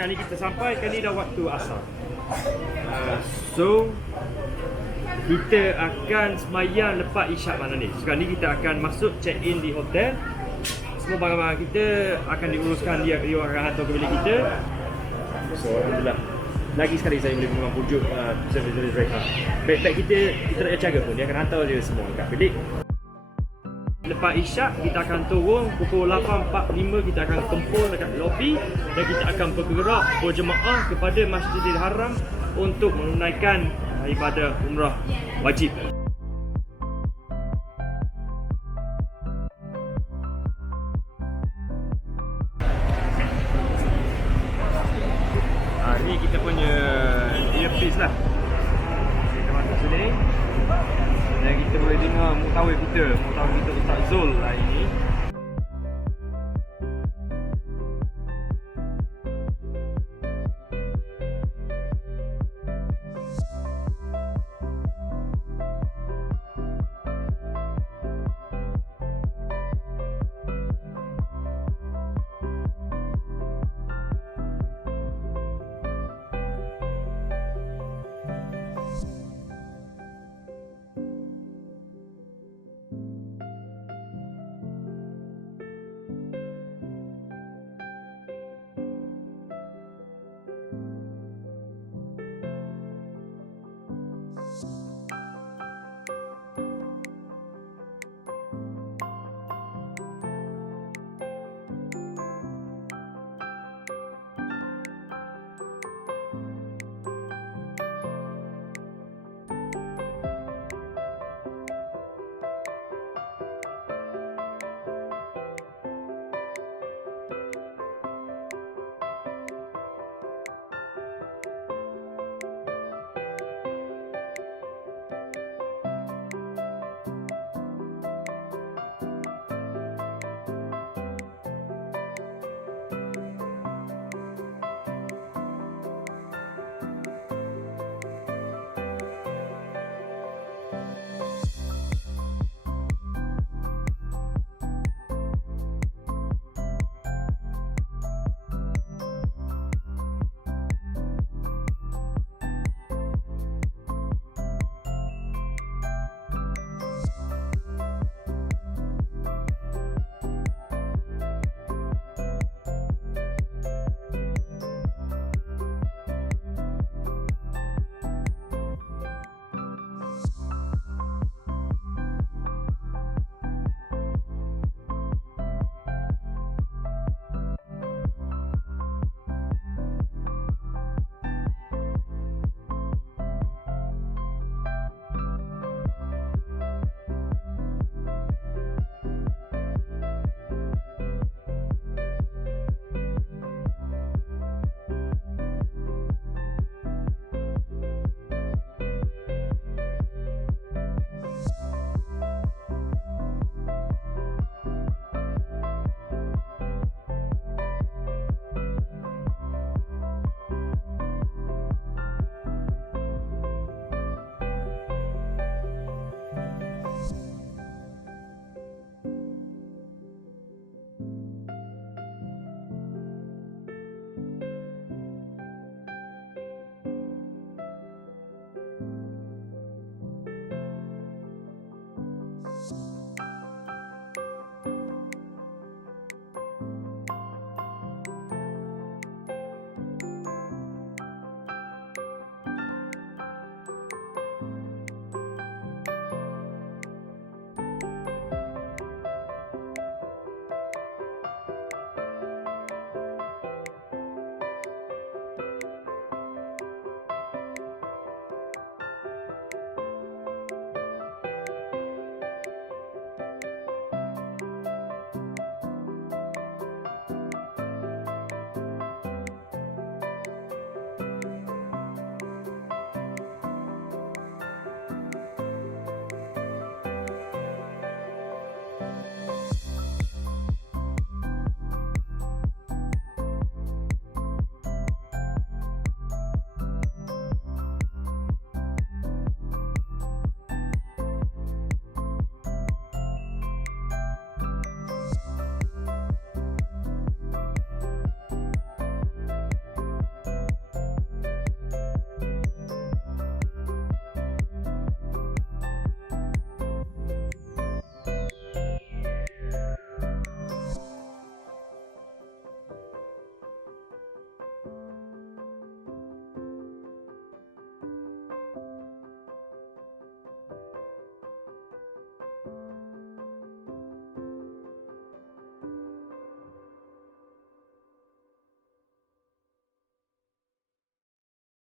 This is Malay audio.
Kali kita sampai, kali dah waktu asar. So kita akan semayang lepas isyak malam ni. Sekarang ni kita akan masuk check in di hotel. Semua barang-barang kita akan diuruskan dia akan hantar ke bilik kita. So alhamdulillah. Lagi sekali saya boleh memang pujuk service Rayhar. Bag kita tak payah jaga pun, dia akan hantar je semua kat bilik. Lepas isyak kita akan turun pukul 8.45, kita akan kumpul dekat lobi dan kita akan bergerak berjemaah kepada Masjidil Haram untuk menunaikan ibadah umrah wajib. Ni kita punya earpiece lah. Kita masuk sini dan kita boleh dengar muhtawir kita Ustaz Zul hari ni.